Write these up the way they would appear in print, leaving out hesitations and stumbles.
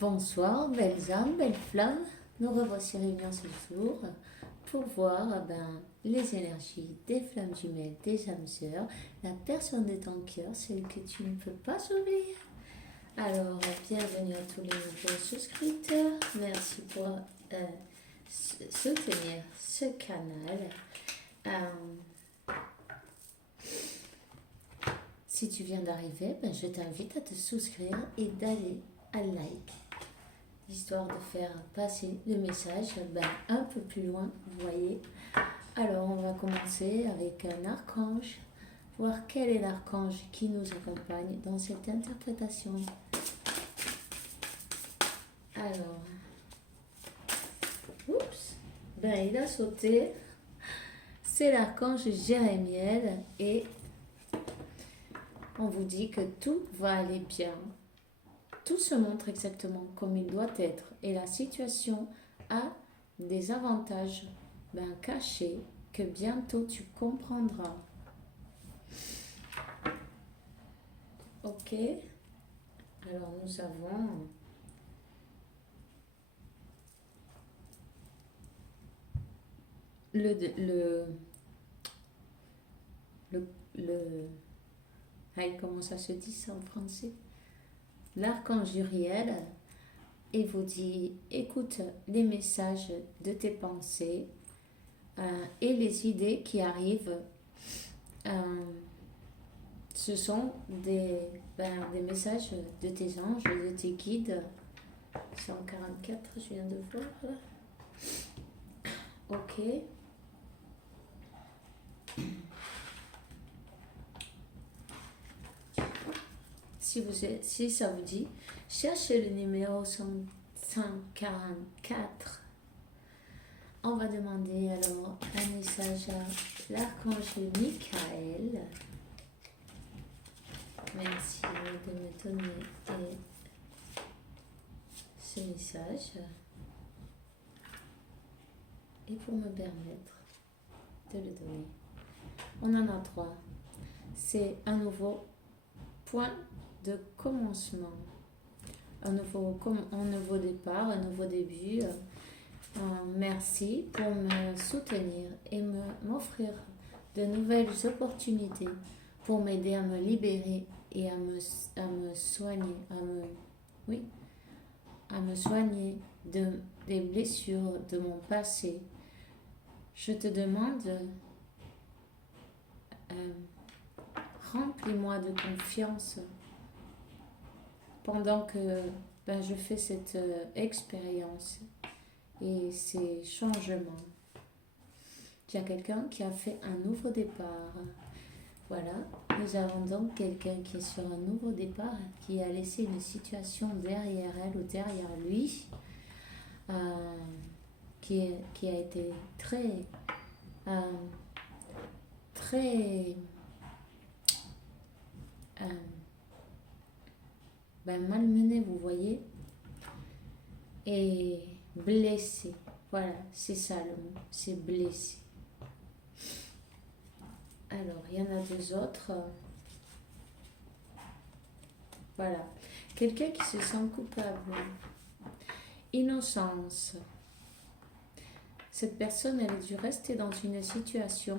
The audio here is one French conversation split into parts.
Bonsoir, belles âmes, belles flammes. Nous revoici réunis ce jour pour voir les énergies des flammes jumelles, des âmes sœurs, la personne de ton cœur, celle que tu ne peux pas oublier. Alors, bienvenue à tous les nouveaux souscripteurs. Merci pour soutenir ce canal. Si tu viens d'arriver, je t'invite à te souscrire et d'aller à like, histoire de faire passer le message un peu plus loin, vous voyez. Alors, on va commencer avec un archange, voir quel est l'archange qui nous accompagne dans cette interprétation. Alors, oups, il a sauté. C'est l'archange Jérémiel et on vous dit que tout va aller bien. Tout se montre exactement comme il doit être et la situation a des avantages cachés que bientôt tu comprendras. Ok, alors nous avons comment ça se dit ça en français? L'archange Uriel et vous dit écoute les messages de tes pensées et les idées qui arrivent. Ce sont des messages de tes anges, de tes guides. 144, je viens de voir là. Ok. Si ça vous dit, cherchez le numéro 144. On va demander alors un message à l'archange Michael. Merci de me donner ce message et pour me permettre de le donner. On en a 3. C'est un nouveau point de commencement, un nouveau départ, un nouveau début. Merci pour me soutenir et m'offrir de nouvelles opportunités pour m'aider à me libérer et à me soigner, à me soigner des blessures de mon passé. Je te demande, remplis-moi de confiance pendant que je fais cette expérience et ces changements. Il y a quelqu'un qui a fait un nouveau départ. Voilà, nous avons donc quelqu'un qui est sur un nouveau départ, qui a laissé une situation derrière elle ou derrière lui, qui a été très malmené, vous voyez, et blessé. Voilà, c'est ça le mot, c'est blessé. Alors, il y en a 2 autres. Voilà, quelqu'un qui se sent coupable. Innocence. Cette personne, elle a dû rester dans une situation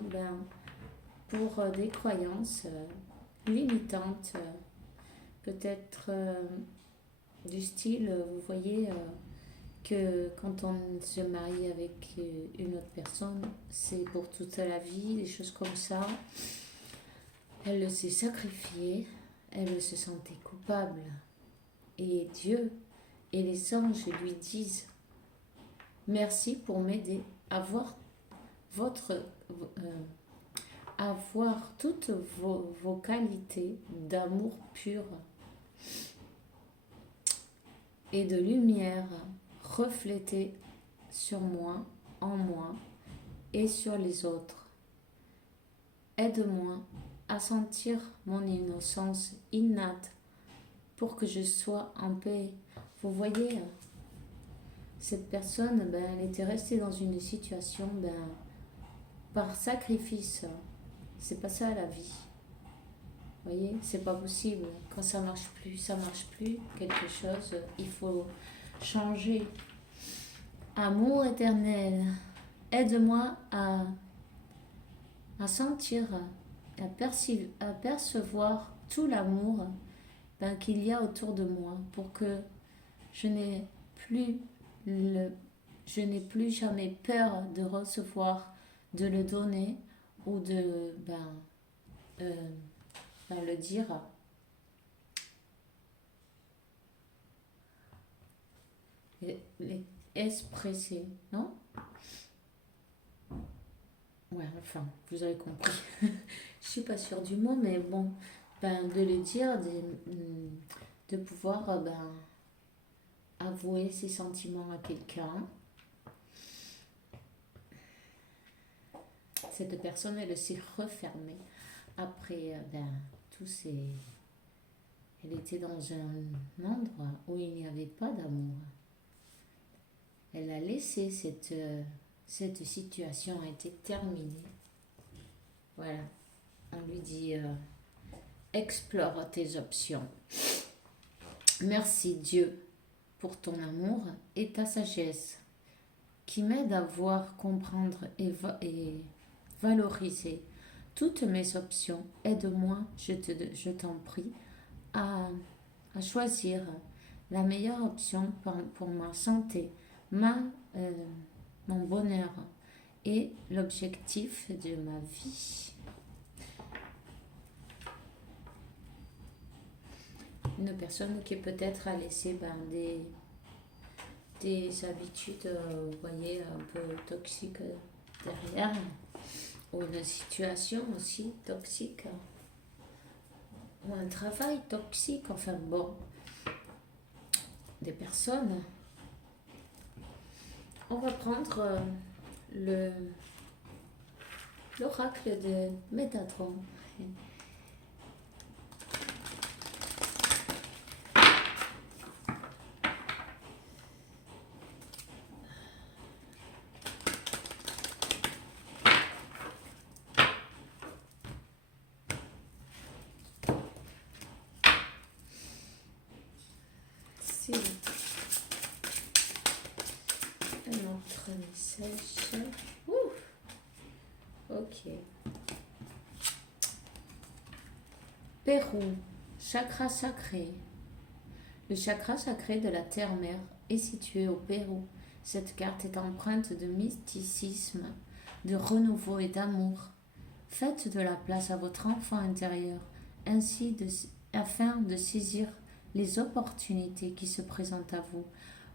pour des croyances limitantes, peut-être du style, vous voyez, que quand on se marie avec une autre personne, c'est pour toute la vie, des choses comme ça. Elle s'est sacrifiée, elle se sentait coupable. Et Dieu et les anges lui disent merci pour m'aider à voir avoir toutes vos qualités d'amour pur et de lumière reflétées sur moi, en moi et sur les autres. Aide-moi à sentir mon innocence innate pour que je sois en paix. Vous voyez, cette personne, elle était restée dans une situation par sacrifice. C'est pas ça la vie. voyez, c'est pas possible. Quand ça marche plus quelque chose, il faut changer. Amour éternel, aide-moi à sentir, à percevoir tout l'amour qu'il y a autour de moi pour que je n'ai plus je n'ai plus jamais peur de recevoir, de le donner ou de euh, le dire. Expresser, non? Ouais, enfin, vous avez compris. Je suis pas sûre du mot, mais bon, de le dire, de pouvoir avouer ses sentiments à quelqu'un. Cette personne, elle s'est refermée. Après, tous ces... Elle était dans un endroit où il n'y avait pas d'amour. Elle a laissé cette situation a été terminée. Voilà. On lui dit explore tes options. Merci Dieu pour ton amour et ta sagesse qui m'aide à voir, comprendre et valoriser toutes mes options. Aide-moi, je t'en prie, à choisir la meilleure option pour ma santé, mon bonheur et l'objectif de ma vie. Une personne qui peut-être a laissé des habitudes, vous voyez, un peu toxiques derrière, ou une situation aussi toxique, ou un travail toxique, enfin bon, des personnes. On va prendre l'oracle de Métatron. C'est un autre message. Ok. Pérou, chakra sacré. Le chakra sacré de la terre-mère est situé au Pérou. Cette carte est empreinte de mysticisme, de renouveau et d'amour. Faites de la place à votre enfant intérieur, afin de saisir les opportunités qui se présentent à vous.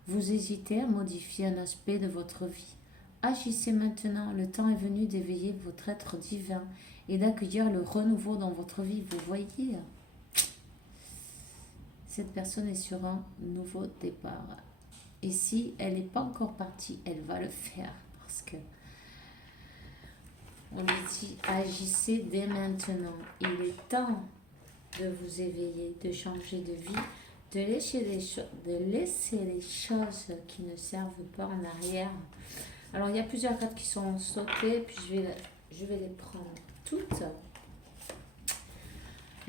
Vous hésitez à modifier un aspect de votre vie. Agissez maintenant, le temps est venu d'éveiller votre être divin et d'accueillir le renouveau dans votre vie. Vous voyez, cette personne est sur un nouveau départ. Et si elle n'est pas encore partie, elle va le faire parce que on lui dit agissez dès maintenant. Il est temps de vous éveiller, de changer de vie, de laisser les choses qui ne servent pas en arrière. Alors il y a plusieurs cartes qui sont sautées, puis je vais les prendre toutes.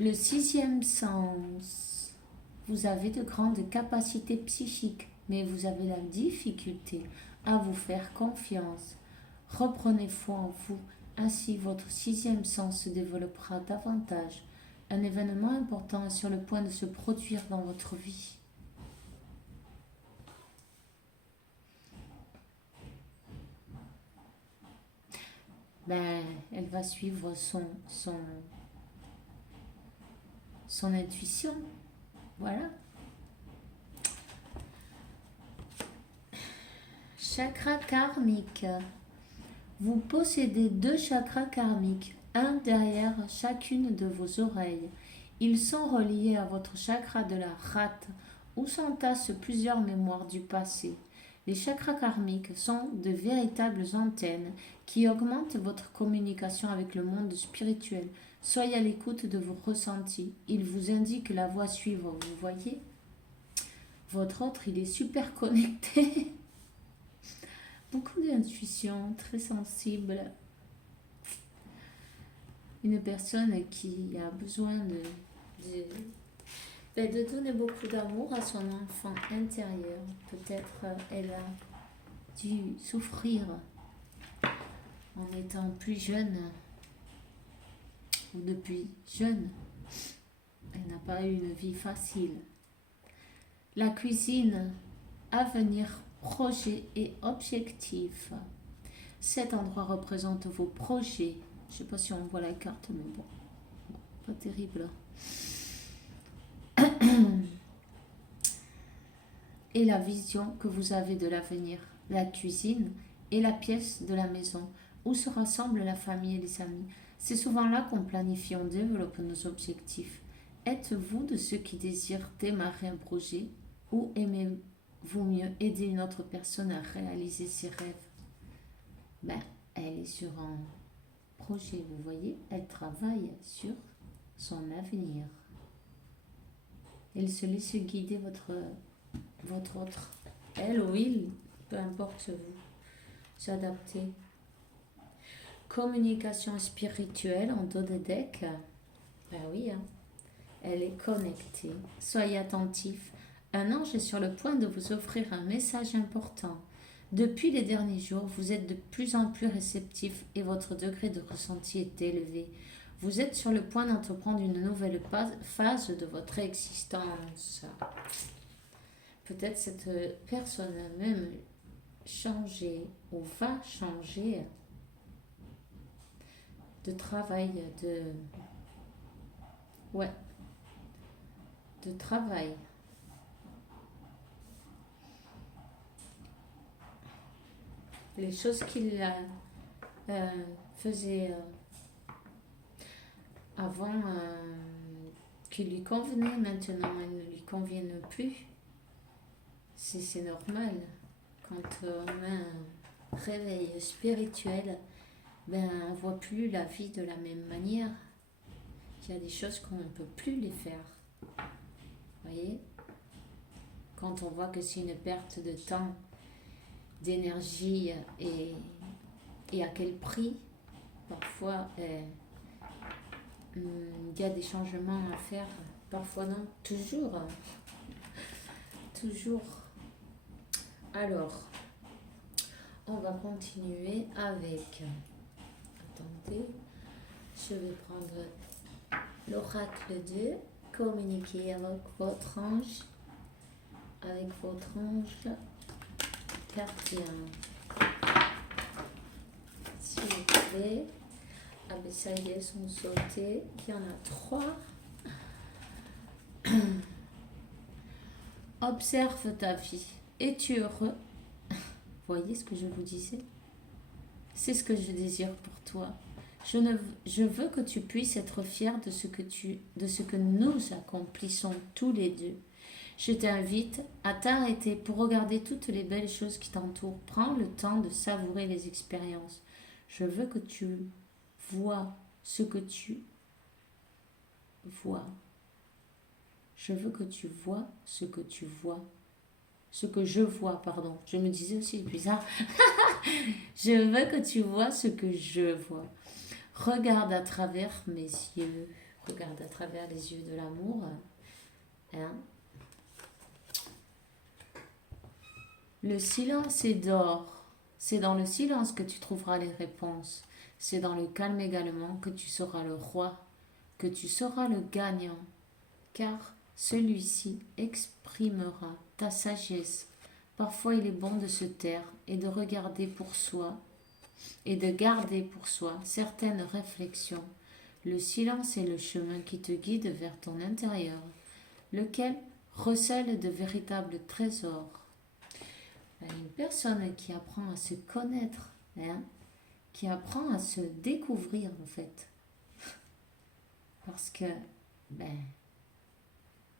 Le 6e sens. Vous avez de grandes capacités psychiques, mais vous avez la difficulté à vous faire confiance. Reprenez foi en vous, ainsi votre 6e sens se développera davantage. Un événement important est sur le point de se produire dans votre vie. Elle va suivre son intuition. Voilà. Chakra karmique. Vous possédez 2 chakras karmiques, un derrière chacune de vos oreilles. Ils sont reliés à votre chakra de la rate, où s'entassent plusieurs mémoires du passé. Les chakras karmiques sont de véritables antennes qui augmentent votre communication avec le monde spirituel. Soyez à l'écoute de vos ressentis. Ils vous indiquent la voie à suivre, vous voyez. Votre autre, il est super connecté. Beaucoup d'intuition, très sensible. une personne qui a besoin de donner beaucoup d'amour à son enfant intérieur. Peut-être elle a dû souffrir en étant plus jeune ou depuis jeune. Elle n'a pas eu une vie facile. La cuisine, avenir, projet et objectif. Cet endroit représente vos projets. Je ne sais pas si on voit la carte, mais bon, pas terrible. Et la vision que vous avez de l'avenir. La cuisine est la pièce de la maison où se rassemble la famille et les amis. C'est souvent là qu'on planifie, on développe nos objectifs. Êtes-vous de ceux qui désirent démarrer un projet ou aimez-vous mieux aider une autre personne à réaliser ses rêves? Elle est sur un projet, vous voyez, elle travaille sur son avenir. Elle se laisse guider votre autre. Elle ou il, peu importe vous, s'adapter. Communication spirituelle en dos de deck. Oui, hein. Elle est connectée. Soyez attentifs. Un ange est sur le point de vous offrir un message important. Depuis les derniers jours, vous êtes de plus en plus réceptif et votre degré de ressenti est élevé. Vous êtes sur le point d'entreprendre une nouvelle phase de votre existence. Peut-être cette personne a même changé ou va changer de travail, de travail. Les choses qu'il faisait avant, qui lui convenaient, maintenant elles ne lui conviennent plus. C'est normal. Quand on a un réveil spirituel, on ne voit plus la vie de la même manière. Il y a des choses qu'on ne peut plus les faire. Vous voyez? Quand on voit que c'est une perte de temps, d'énergie et à quel prix, parfois il y a des changements à faire, parfois non, toujours. Alors, on va continuer avec, attendez, je vais prendre l'oracle 2, communiquer avec votre ange, gardien. S'il vous plaît. Ça y est, sont sautés. Il y en a 3. Observe ta vie. Es-tu heureux? Voyez ce que je vous disais? C'est ce que je désire pour toi. Je veux que tu puisses être fier de ce que nous accomplissons tous les deux. Je t'invite à t'arrêter pour regarder toutes les belles choses qui t'entourent. Prends le temps de savourer les expériences. Je veux que tu vois ce que tu vois. Je veux que tu vois ce que tu vois. Ce que je vois, pardon. Je me disais aussi bizarre. Je veux que tu vois ce que je vois. Regarde à travers mes yeux. Regarde à travers les yeux de l'amour. Le silence est d'or. C'est dans le silence que tu trouveras les réponses. C'est dans le calme également que tu seras le roi, que tu seras le gagnant, car celui-ci exprimera ta sagesse. Parfois il est bon de se taire et de regarder pour soi et de garder pour soi certaines réflexions. Le silence est le chemin qui te guide vers ton intérieur, lequel recèle de véritables trésors. Une personne qui apprend à se connaître, qui apprend à se découvrir en fait. Parce que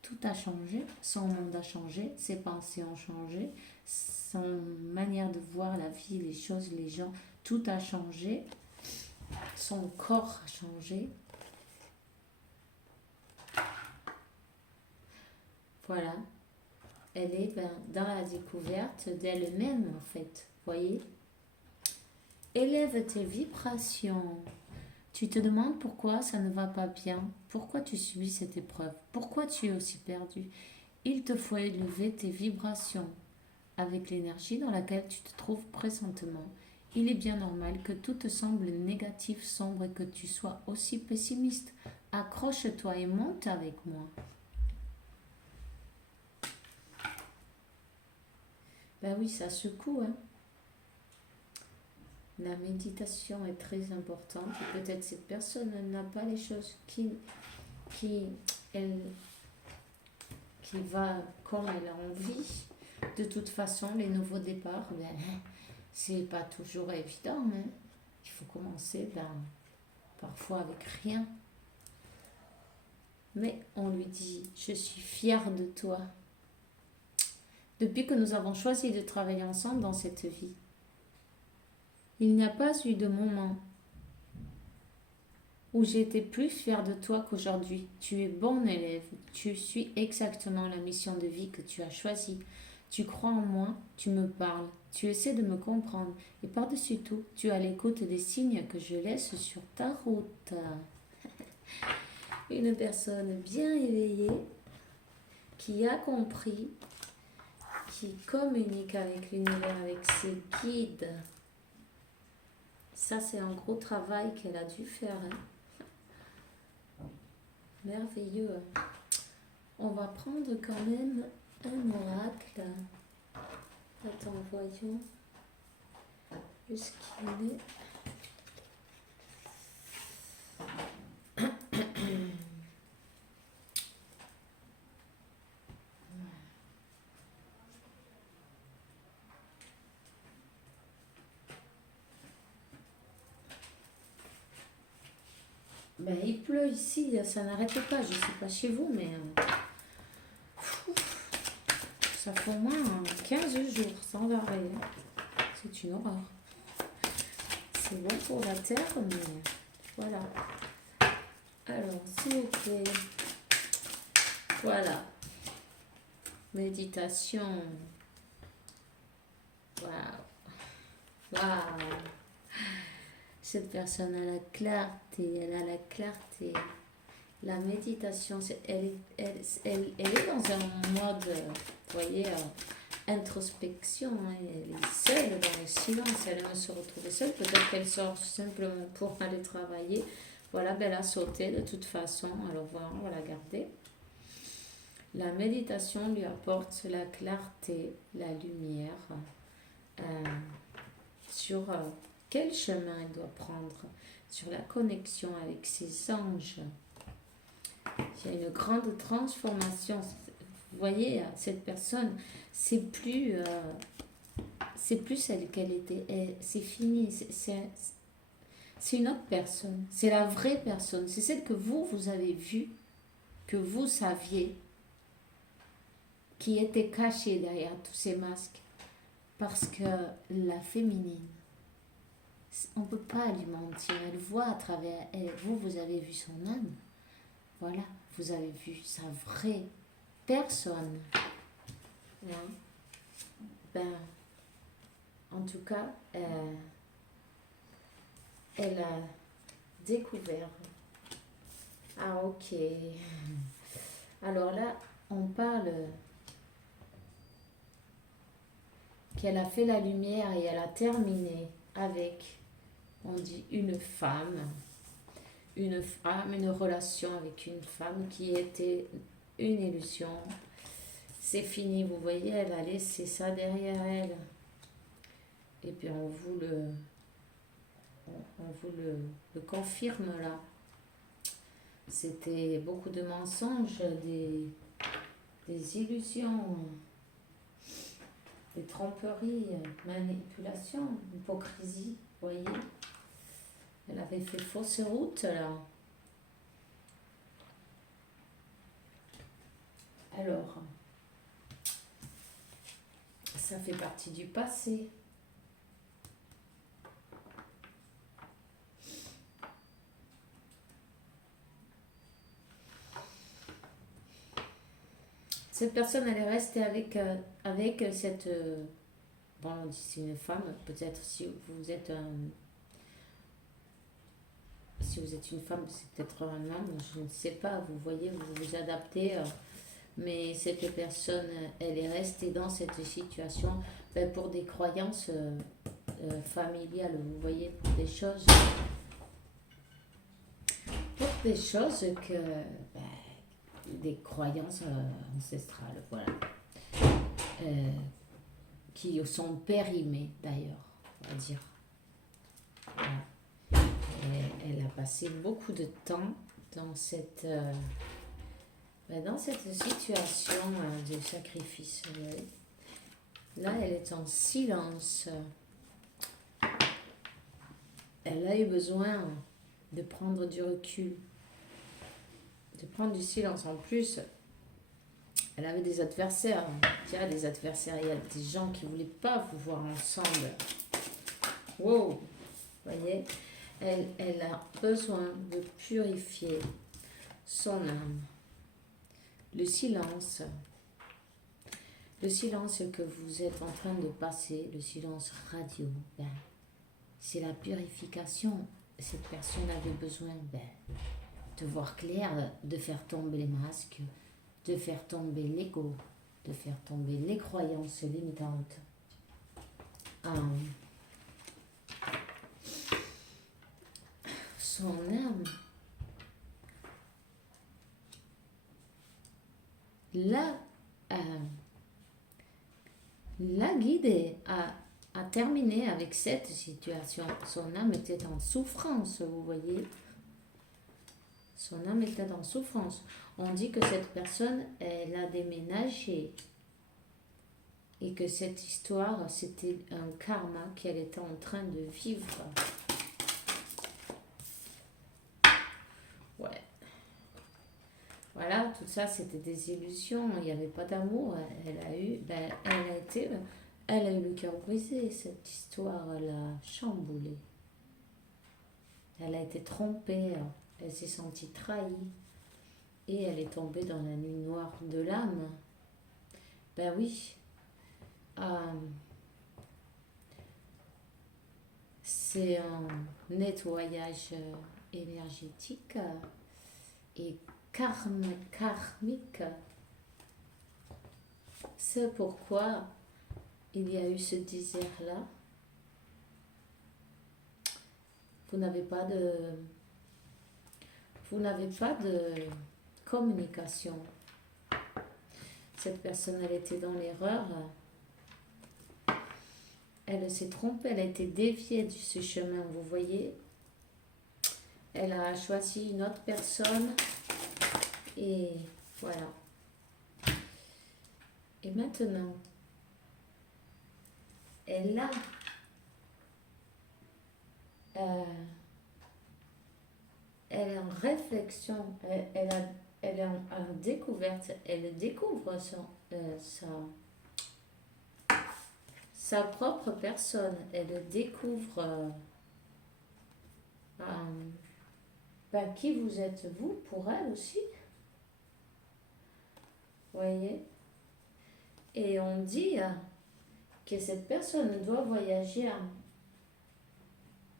tout a changé, son monde a changé, ses pensées ont changé, son manière de voir la vie, les choses, les gens, tout a changé, son corps a changé. Voilà. Elle est dans la découverte d'elle-même, en fait. Voyez? Élève tes vibrations. Tu te demandes pourquoi ça ne va pas bien, pourquoi tu subis cette épreuve, pourquoi tu es aussi perdu. Il te faut élever tes vibrations avec l'énergie dans laquelle tu te trouves présentement. Il est bien normal que tout te semble négatif, sombre et que tu sois aussi pessimiste. Accroche-toi et monte avec moi. Ben oui, ça secoue, hein. La méditation est très importante et peut-être cette personne n'a pas les choses qui, elle, qui va comme elle a envie. De toute façon, les nouveaux départs, ben, c'est pas toujours évident, hein. Il faut commencer parfois avec rien. Mais on lui dit, je suis fière de toi. Depuis que nous avons choisi de travailler ensemble dans cette vie, il n'y a pas eu de moment où j'ai été plus fière de toi qu'aujourd'hui. Tu es bon élève, tu suis exactement la mission de vie que tu as choisie. Tu crois en moi, tu me parles, tu essaies de me comprendre et par-dessus tout, tu as l'écoute des signes que je laisse sur ta route. Une personne bien éveillée qui a compris, qui communique avec l'univers, avec ses guides. Ça, c'est un gros travail qu'elle a dû faire, hein. Merveilleux. On va prendre quand même un oracle. Attends, voyons où ce qu'il est. Ben, il pleut ici, ça n'arrête pas. Je ne sais pas chez vous, mais ça fait au moins 15 jours sans arrêt. C'est une horreur. C'est bon pour la terre, mais voilà. Alors, s'il vous plaît. Voilà. Méditation. Waouh. Waouh. Cette personne a la clarté. Elle a la clarté. La méditation, elle est dans un mode, vous voyez, introspection. Hein. Elle est seule dans le silence. Elle aime se retrouver seule. Peut-être qu'elle sort simplement pour aller travailler. Voilà, ben elle a sauté de toute façon. Alors voilà, on va la garder. La méditation lui apporte la clarté, la lumière sur quel chemin elle doit prendre, sur la connexion avec ses anges. Il y a une grande transformation. Vous voyez, cette personne, c'est plus celle qu'elle était. C'est fini. C'est une autre personne. C'est la vraie personne. C'est celle que vous avez vue, que vous saviez, qui était cachée derrière tous ces masques. Parce que la féminine, on ne peut pas lui mentir. Elle voit à travers elle. Vous avez vu son âme. Voilà, vous avez vu sa vraie personne. Hein? Ben, en tout cas, elle a découvert. Ah, ok. Alors là, on parle qu'elle a fait la lumière et elle a terminé avec, on dit, une relation avec une femme qui était une illusion. C'est fini, vous voyez, elle a laissé ça derrière elle. Et puis on vous le confirme là. C'était beaucoup de mensonges, des illusions, des tromperies, manipulations, hypocrisie, vous voyez. Elle avait fait fausse route là. Alors, ça fait partie du passé. Cette personne, elle est restée avec cette... bon, on dit c'est une femme, peut-être si vous êtes si vous êtes une femme, c'est peut-être un homme, je ne sais pas, vous voyez, vous vous adaptez. Mais cette personne, elle est restée dans cette situation pour des croyances familiales, vous voyez, pour des choses que, ben, des croyances ancestrales, voilà, euh, qui sont périmées d'ailleurs, on va dire. Voilà. Elle a passé beaucoup de temps dans cette situation de sacrifice. Là, elle est en silence. Elle a eu besoin de prendre du recul, de prendre du silence. En plus, elle avait des adversaires. Il y a des adversaires, il y a des gens qui ne voulaient pas vous voir ensemble. Wow, vous voyez, elle a besoin de purifier son âme. Le silence que vous êtes en train de passer, le silence radio, c'est la purification. Cette personne avait besoin de voir clair, de faire tomber les masques, de faire tomber l'ego, de faire tomber les croyances limitantes. Son âme l'a guidée à terminer avec cette situation. Son âme était en souffrance, vous voyez. Son âme était en souffrance. On dit que cette personne, elle a déménagé. Et que cette histoire, c'était un karma qu'elle était en train de vivre. Ouais. Voilà, tout ça, c'était des illusions. Il n'y avait pas d'amour. Elle a eu le cœur brisé. Cette histoire l'a chamboulée. Elle a été trompée. Elle s'est sentie trahie. Et elle est tombée dans la nuit noire de l'âme. Ben oui. C'est un nettoyage énergétique et karmique. C'est pourquoi il y a eu ce désert-là. Vous n'avez pas de communication. Cette personne, elle était dans l'erreur. Elle s'est trompée, elle a été déviée de ce chemin, vous voyez. Elle a choisi une autre personne. Et voilà. Et maintenant, elle a elle est en réflexion, elle est en découverte, elle découvre sa propre personne, elle découvre qui vous êtes vous pour elle aussi. Vous voyez? Et on dit que cette personne doit voyager.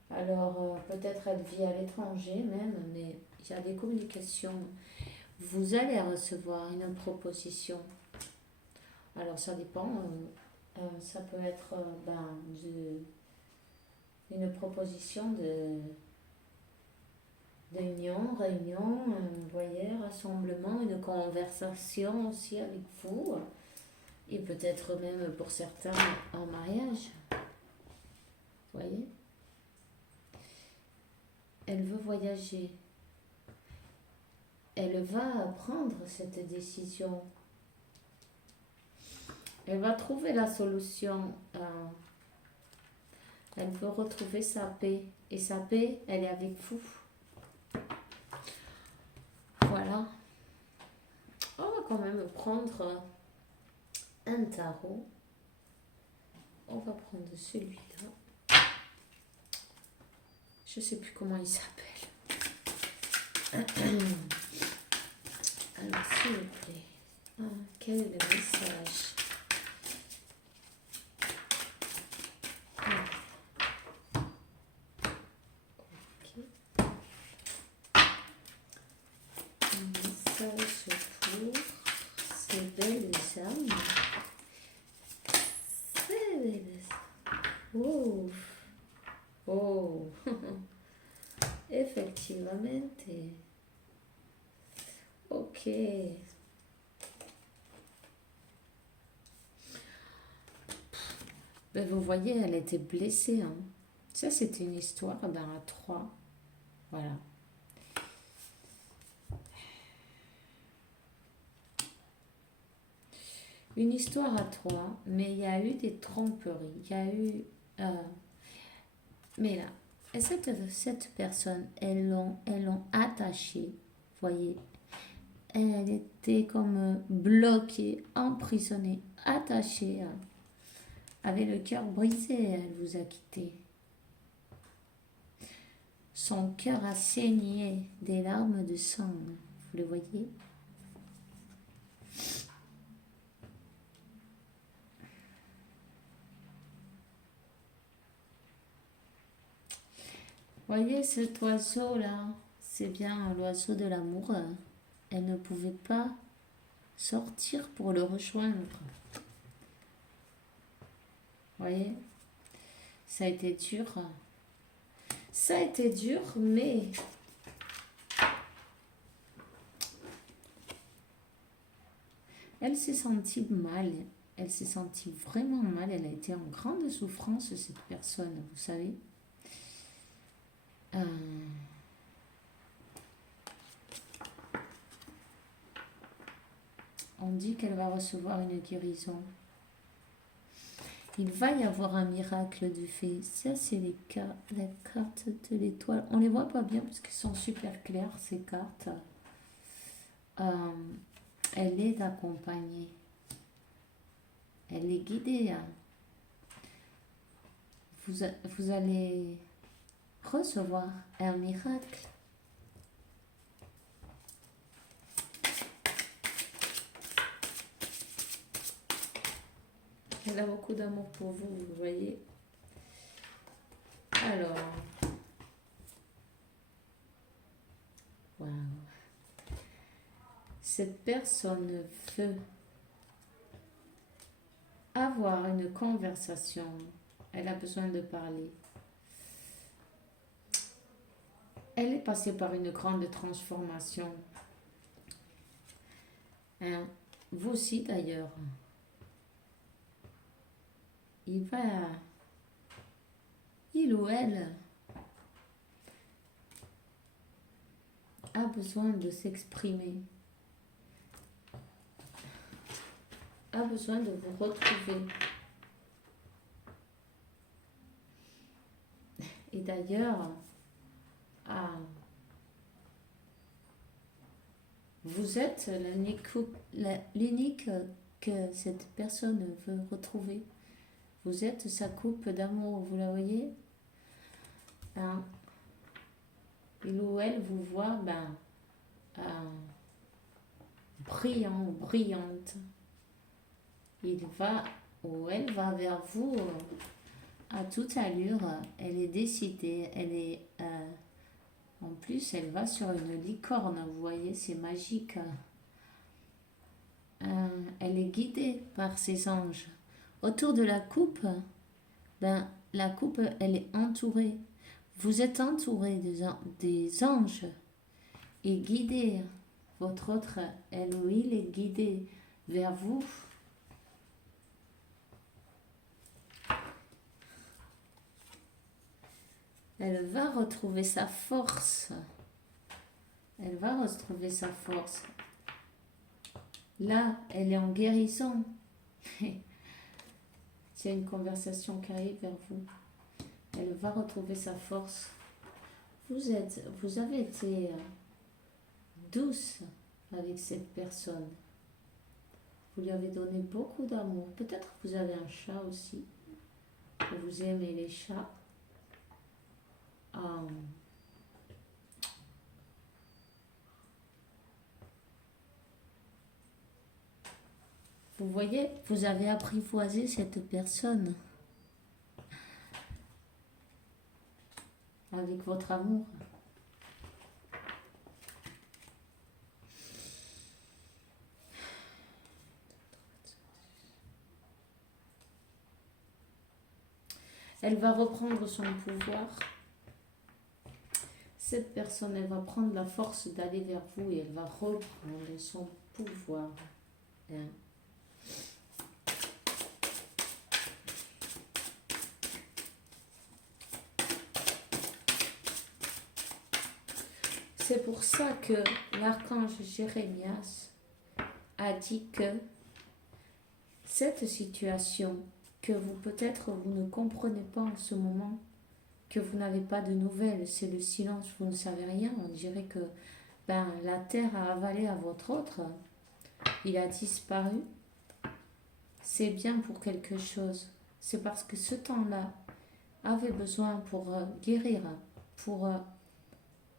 Alors, peut-être elle vit à l'étranger même, mais il y a des communications. Vous allez recevoir une proposition. Alors, ça dépend. Ça peut être une proposition d'union, réunion, vous voyez, rassemblement, une conversation aussi avec vous. Et peut-être même pour certains en mariage. Vous voyez? Elle veut voyager. Elle va prendre cette décision. Elle va trouver la solution. Elle veut retrouver sa paix. Et sa paix, elle est avec vous. Voilà. On va quand même prendre un tarot. On va prendre celui-là. Je ne sais plus comment il s'appelle. Alors, s'il vous plaît. Quel est le message? Ok. Oh, oh. Effectivamente. Ok. Ben, vous voyez, elle était blessée, hein. Ça, c'était une histoire ben, à trois. Voilà. Une histoire à trois, mais il y a eu des tromperies. Il y a eu... mais là, et cette personne, elles l'ont attachée, voyez. Elle était comme bloquée, emprisonnée, attachée, avec le cœur brisé, elle vous a quitté. Son cœur a saigné des larmes de sang, vous le voyez? Voyez cet oiseau-là, c'est bien l'oiseau de l'amour. Elle ne pouvait pas sortir pour le rejoindre. Voyez, ça a été dur. Ça a été dur, mais elle s'est sentie mal. Elle s'est sentie vraiment mal. Elle a été en grande souffrance, cette personne, vous savez. On dit qu'elle va recevoir une guérison. Il va y avoir un miracle du fait. Ça, c'est la carte de l'étoile. On les voit pas bien parce qu'elles sont super claires, ces cartes. Elle est accompagnée. Elle est guidée. Vous allez recevoir un miracle. Elle a beaucoup d'amour pour vous, vous voyez. Alors, waouh. Cette personne veut avoir une conversation. Elle a besoin de parler. Elle est passée par une grande transformation. Hein? Vous aussi d'ailleurs. Il ou elle a besoin de s'exprimer, a besoin de vous retrouver. Et d'ailleurs, vous êtes l'unique que cette personne veut retrouver. Vous êtes sa coupe d'amour, vous la voyez? Il ou elle vous voit brillant ou brillante. Il va ou elle va vers vous à toute allure. Elle est décidée, elle est... en plus, elle va sur une licorne, vous voyez, c'est magique. Elle est guidée par ses anges. Autour de la coupe, la coupe, elle est entourée. Vous êtes entouré des anges et guidé. Votre autre, elle ou il est guidé vers vous. Elle va retrouver sa force. Elle va retrouver sa force. Là, elle est en guérison. C'est une conversation qui arrive vers vous. Elle va retrouver sa force. Vous avez été douce avec cette personne. Vous lui avez donné beaucoup d'amour. Peut-être que vous avez un chat aussi. Que vous aimez les chats. Vous voyez, vous avez apprivoisé cette personne avec votre amour. Elle va reprendre son pouvoir. Cette personne, elle va prendre la force d'aller vers vous et elle va reprendre son pouvoir. Hein. C'est pour ça que l'archange Jérémias a dit que cette situation que vous peut-être vous ne comprenez pas en ce moment, que vous n'avez pas de nouvelles, c'est le silence, vous ne savez rien, on dirait que la terre a avalé à votre autre, il a disparu, c'est bien pour quelque chose. C'est parce que ce temps-là avait besoin pour guérir, pour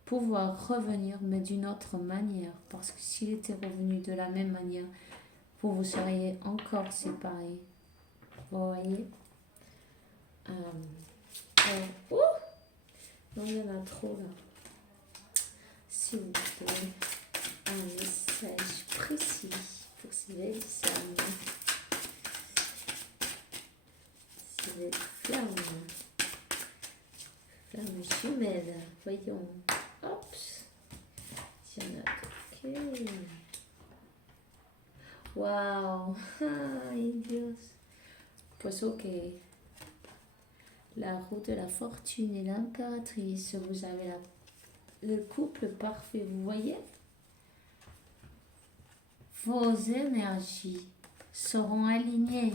pouvoir revenir, mais d'une autre manière. Parce que s'il était revenu de la même manière, vous vous seriez encore séparés. Vous voyez ouh, non, il y en a trop là. S'il vous plaît, un message précis pour ces belles femmes. Ces belles flammes. Flammes jumelles. Voyons. Hop. Il y en a. Ok. Wow. Ay, Dios. Pues ok. La roue de la fortune et l'impératrice. Vous avez le couple parfait. Vous voyez? Vos énergies seront alignées.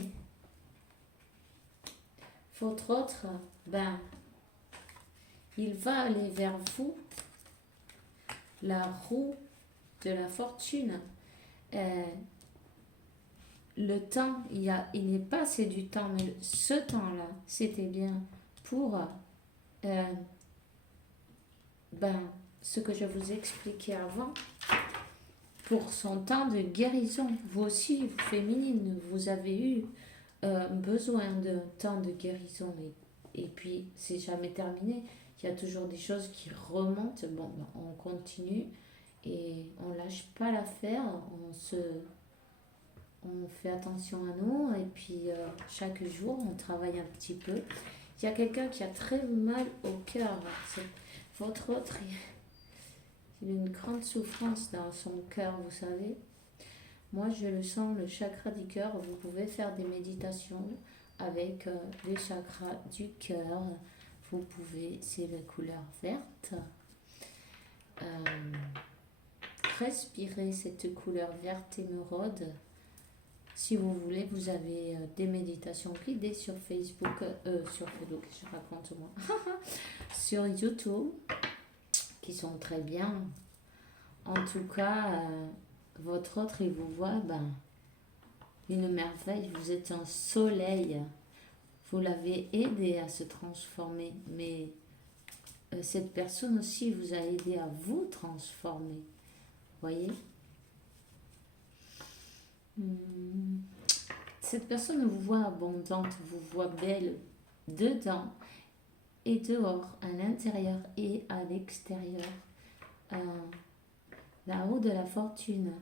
Votre autre, il va aller vers vous. La roue de la fortune. Le temps, il n'est pas assez du temps, mais ce temps-là, c'était bien pour ce que je vous expliquais avant, pour son temps de guérison. Vous aussi, féminine, vous avez eu besoin de temps de guérison. Et puis, c'est jamais terminé. Il y a toujours des choses qui remontent. Bon, on continue et on lâche pas l'affaire. On fait attention à nous et puis chaque jour, on travaille un petit peu. Il y a quelqu'un qui a très mal au cœur. C'est votre autre, il a une grande souffrance dans son cœur, vous savez. Moi, je le sens, le chakra du cœur. Vous pouvez faire des méditations avec les chakras du cœur. Vous pouvez, c'est la couleur verte. Respirez cette couleur verte émeraude. Si vous voulez, vous avez des méditations guidées sur Facebook, je raconte moi, sur YouTube, qui sont très bien. En tout cas, votre autre, il vous voit, une merveille, vous êtes un soleil. Vous l'avez aidé à se transformer, mais cette personne aussi vous a aidé à vous transformer. Voyez? Cette personne vous voit abondante, vous voit belle dedans et dehors, à l'intérieur et à l'extérieur. La roue de la fortune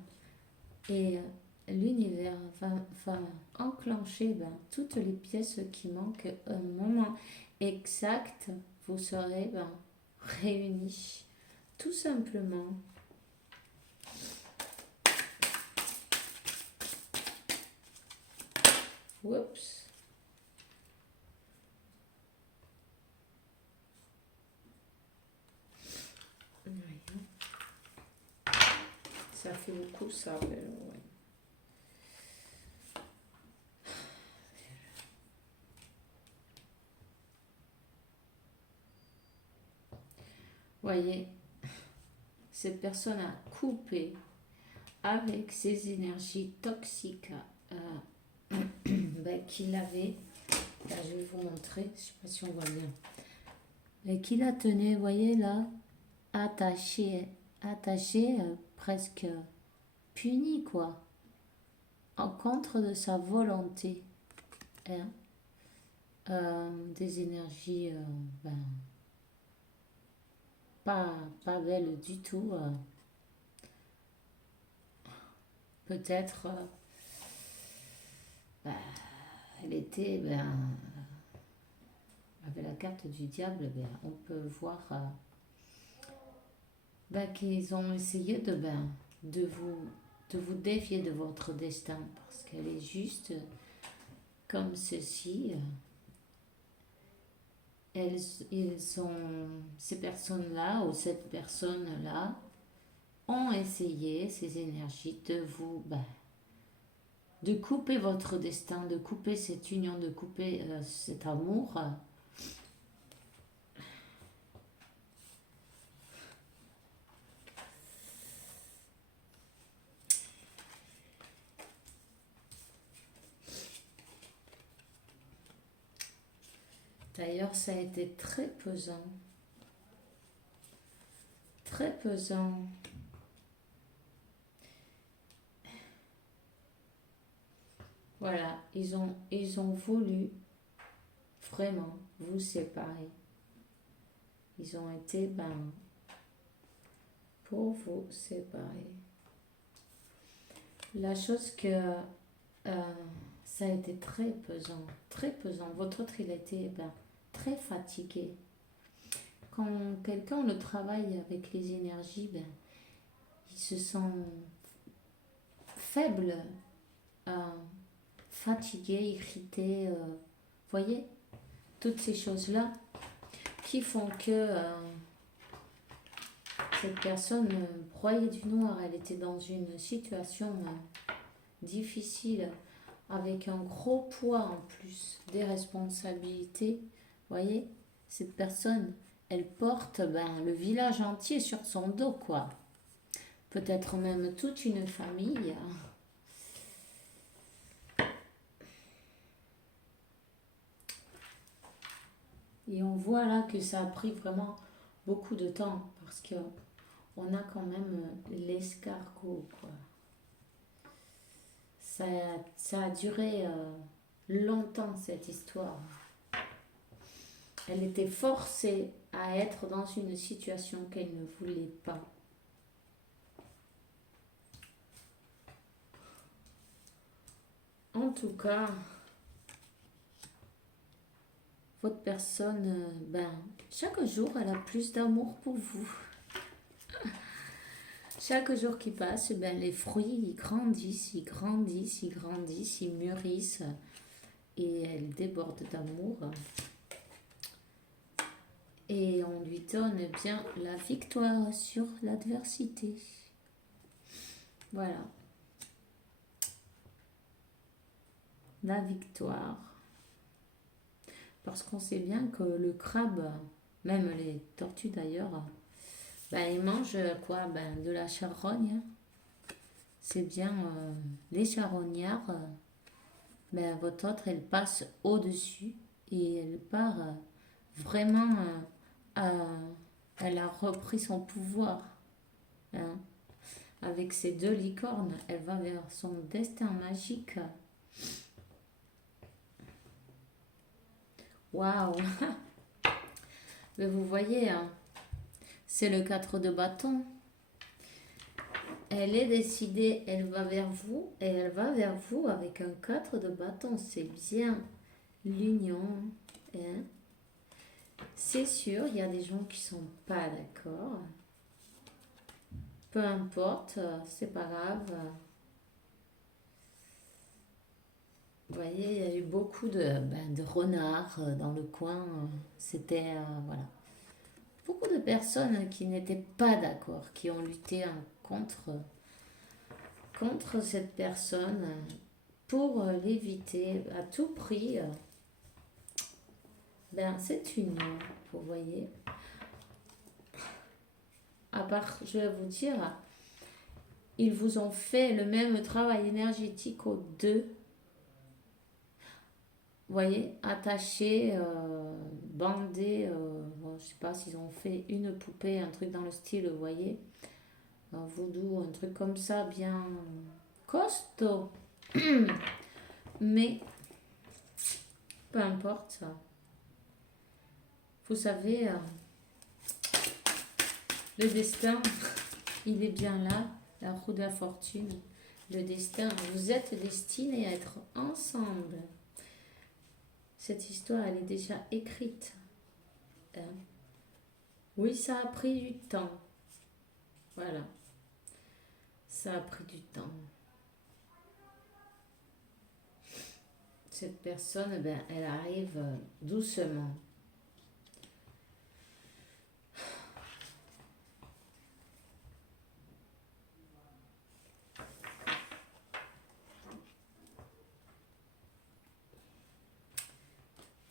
et l'univers va enclencher toutes les pièces qui manquent. Un moment exact, vous serez réunis. Tout simplement. Oups. Ça fait beaucoup ça. Ouais. Voyez, cette personne a coupé avec ses énergies toxiques qu'il avait. Là, je vais vous montrer, je ne sais pas si on voit bien. Et qui la tenait, vous voyez là, attachée, presque punie, quoi, en contre de sa volonté. Hein. Des énergies pas belles du tout. Peut-être elle était avec la carte du diable, ben, on peut voir ben, qu'ils ont essayé de vous défier de votre destin parce qu'elle est juste comme ceci. Ces personnes-là ou cette personne-là ont essayé, ces énergies, de vous, ben, de couper votre destin, de couper cette union, de couper cet amour. D'ailleurs, ça a été très pesant. Très pesant. Voilà, ils ont voulu vraiment vous séparer. Ils ont été, ben, pour vous séparer. La chose que ça a été très pesant, très pesant. Votre autre, il a été ben, très fatigué. Quand quelqu'un le travaille avec les énergies, ben, il se sent faible, fatigué, irrité. Voyez, toutes ces choses-là qui font que cette personne broyait du noir. Elle était dans une situation difficile, avec un gros poids en plus, des responsabilités. Voyez, cette personne, elle porte ben, le village entier sur son dos, quoi. Peut-être même toute une famille. Et on voit là que ça a pris vraiment beaucoup de temps parce qu'on a quand même l'escargot, quoi. Ça a duré longtemps, cette histoire. Elle était forcée à être dans une situation qu'elle ne voulait pas. En tout cas, votre personne, ben, chaque jour, elle a plus d'amour pour vous. Chaque jour qui passe, ben, les fruits, ils grandissent, ils grandissent, ils grandissent, ils mûrissent. Et elle déborde d'amour. Et on lui donne bien la victoire sur l'adversité. Voilà. La victoire. Parce qu'on sait bien que le crabe, même les tortues d'ailleurs, ben, ils mangent quoi? Ben, de la charogne. C'est bien les charognards. Ben, votre autre, elle passe au-dessus et elle part vraiment elle a repris son pouvoir. Hein. Avec ses 2 licornes, elle va vers son destin magique. Waouh! Mais vous voyez, hein, c'est le 4 de bâton. Elle est décidée, elle va vers vous et elle va vers vous avec un 4 de bâton. C'est bien l'union. Hein. C'est sûr, il y a des gens qui sont pas d'accord. Peu importe, c'est pas grave. Vous voyez, il y a eu beaucoup de renards dans le coin. C'était, voilà. Beaucoup de personnes qui n'étaient pas d'accord, qui ont lutté contre cette personne pour l'éviter à tout prix. Ben, c'est une, vous voyez. À part, je vais vous dire, ils vous ont fait le même travail énergétique aux deux. Vous voyez, attachés, bandés, bon, je sais pas s'ils ont fait une poupée, un truc dans le style, vous voyez, un vaudou, un truc comme ça, bien costaud. Mais, peu importe ça. Vous savez, le destin, il est bien là, la roue de la fortune, le destin, vous êtes destinés à être ensemble. Cette histoire, elle est déjà écrite. hein. Oui, ça a pris du temps. Voilà. Ça a pris du temps. Cette personne, ben, elle arrive doucement.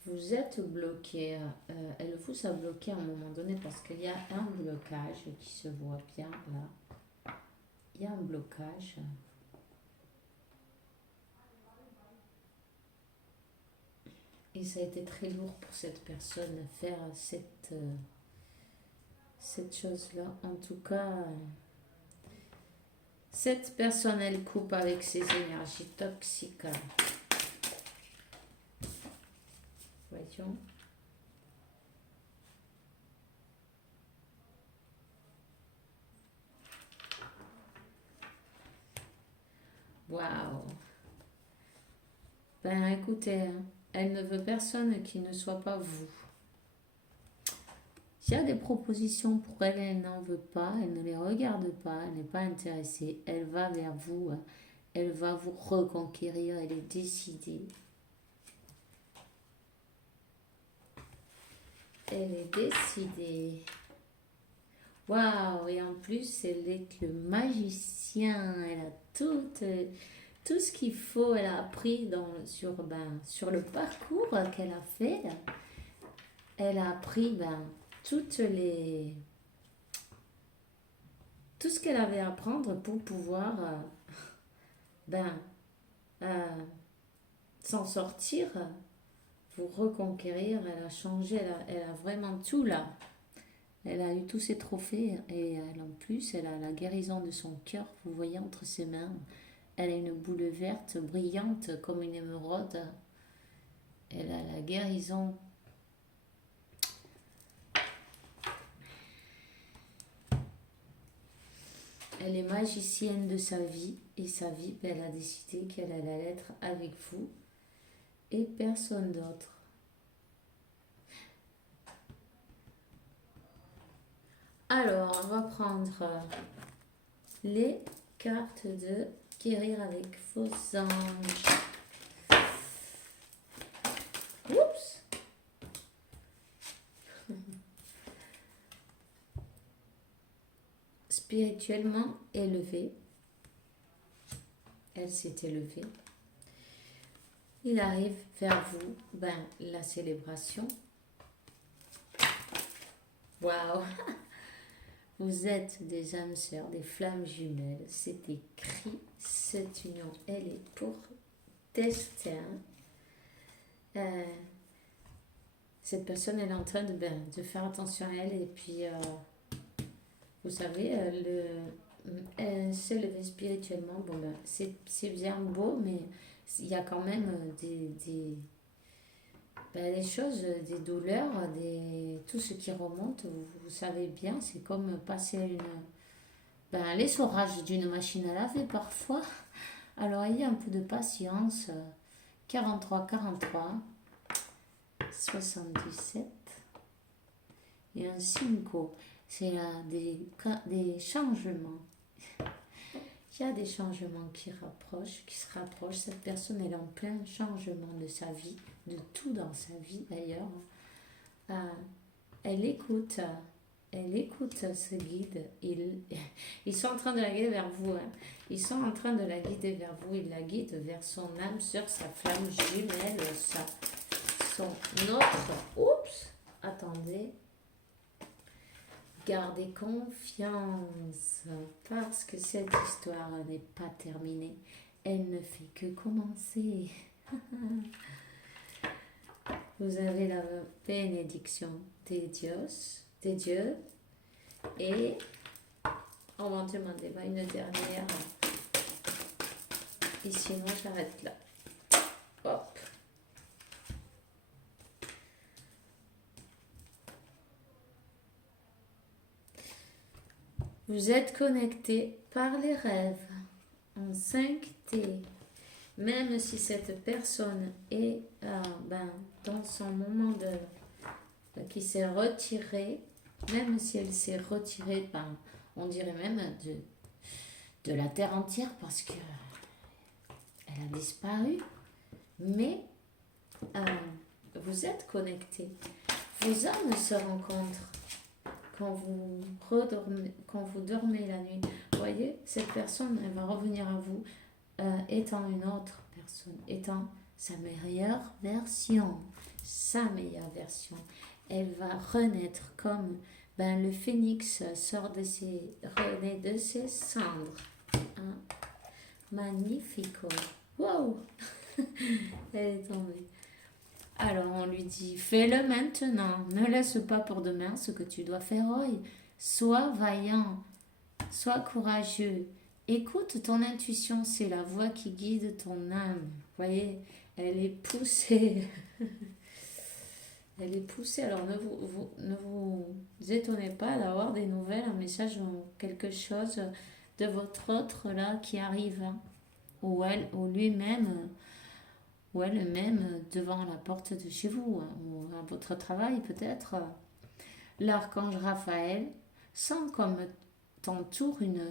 Vous êtes bloqué. Elle vous a bloqué à un moment donné parce qu'il y a un blocage qui se voit bien là. Il y a un blocage. Et ça a été très lourd pour cette personne de faire cette chose-là. En tout cas, cette personne, elle coupe avec ses énergies toxiques. Voyons. Waouh. Ben écoutez, hein, elle ne veut personne qui ne soit pas vous. S'il y a des propositions pour elle, elle n'en veut pas, elle ne les regarde pas, elle n'est pas intéressée, elle va vers vous, hein. Elle va vous reconquérir, elle est décidée. Elle est décidée. Waouh, et en plus, elle est le magicien, elle a tout ce qu'il faut, elle a appris sur le parcours qu'elle a fait. Elle a appris tout ce qu'elle avait à apprendre pour pouvoir euh, s'en sortir, vous reconquérir. Elle a changé, elle a vraiment tout là. Elle a eu tous ses trophées et elle, en plus, elle a la guérison de son cœur, vous voyez, entre ses mains. Elle a une boule verte brillante comme une émeraude. Elle a la guérison. Elle est magicienne de sa vie et sa vie, elle a décidé qu'elle allait être avec vous et personne d'autre. Alors, on va prendre les cartes de guérir avec vos anges. Oups! Spirituellement élevée. Elle s'est élevée. Il arrive vers vous, la célébration. Waouh! Vous êtes des âmes sœurs, des flammes jumelles. C'est écrit, cette union, elle est pour destin. Cette personne, elle est en train de faire attention à elle. Et puis, vous savez, elle s'est levée spirituellement. C'est bien beau, mais il y a quand même des choses, des douleurs, tout ce qui remonte, vous savez bien, c'est comme passer l'essorage d'une machine à laver parfois. Alors ayez un peu de patience. 43, 77 et un 5. C'est des changements. Il y a des changements qui se rapprochent. Cette personne, elle est en plein changement de sa vie, de tout dans sa vie d'ailleurs. Elle écoute ce guide. Ils sont en train de la guider vers vous. Ils sont en train de la guider vers vous. Ils la guident vers son âme sœur, sa flamme jumelle, son autre. Oups, attendez. Gardez confiance parce que cette histoire n'est pas terminée. Elle ne fait que commencer. Vous avez la bénédiction des dieux et on va demander une dernière. Et sinon, j'arrête là. Hop. Vous êtes connecté par les rêves en 5T. Même si cette personne est dans son moment qui s'est retirée, même si elle s'est retirée, ben, on dirait même de la terre entière parce que elle a disparu. Mais vous êtes connectés. Vos âmes se rencontrent quand vous dormez la nuit. Vous voyez, cette personne, elle va revenir à vous étant une autre personne, étant sa meilleure version. Sa meilleure version. Elle va renaître comme le phénix renaît de ses cendres. Hein? Magnifico. Wow! Elle est tombée. Alors on lui dit, fais-le maintenant, ne laisse pas pour demain ce que tu dois faire aujourd'hui. Sois vaillant, sois courageux. Écoute ton intuition, c'est la voix qui guide ton âme. Vous voyez, elle est poussée. Elle est poussée. Alors ne vous étonnez pas d'avoir des nouvelles, un message ou quelque chose de votre autre là qui arrive. Hein, ou lui-même ou elle-même devant la porte de chez vous, hein, ou à votre travail peut-être. L'archange Raphaël sent comme t'entoure une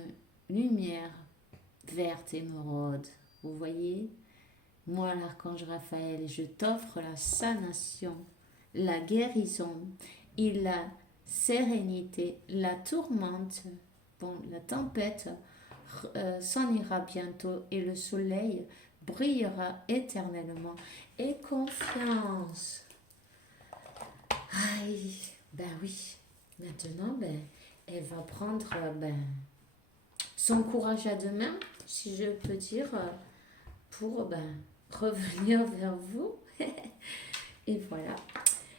lumière verte émeraude. Vous voyez, moi l'archange Raphaël, je t'offre la sanation, la guérison et la sérénité. La tourmente, la tempête s'en ira bientôt et le soleil brillera éternellement. Et confiance. Aïe, oui. Maintenant, elle va prendre son courage à deux mains, si je peux dire, pour revenir vers vous. Et voilà.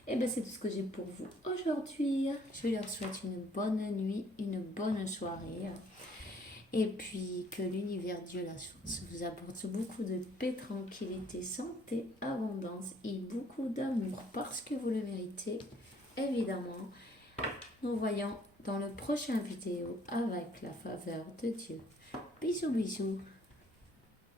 Et c'est tout ce que j'ai pour vous aujourd'hui. Je leur souhaite une bonne nuit, une bonne soirée. Et puis que l'univers Dieu, la source, vous apporte beaucoup de paix, tranquillité, santé, abondance et beaucoup d'amour parce que vous le méritez, évidemment. Nous voyons dans le prochain vidéo avec la faveur de Dieu. Bisous, bisous.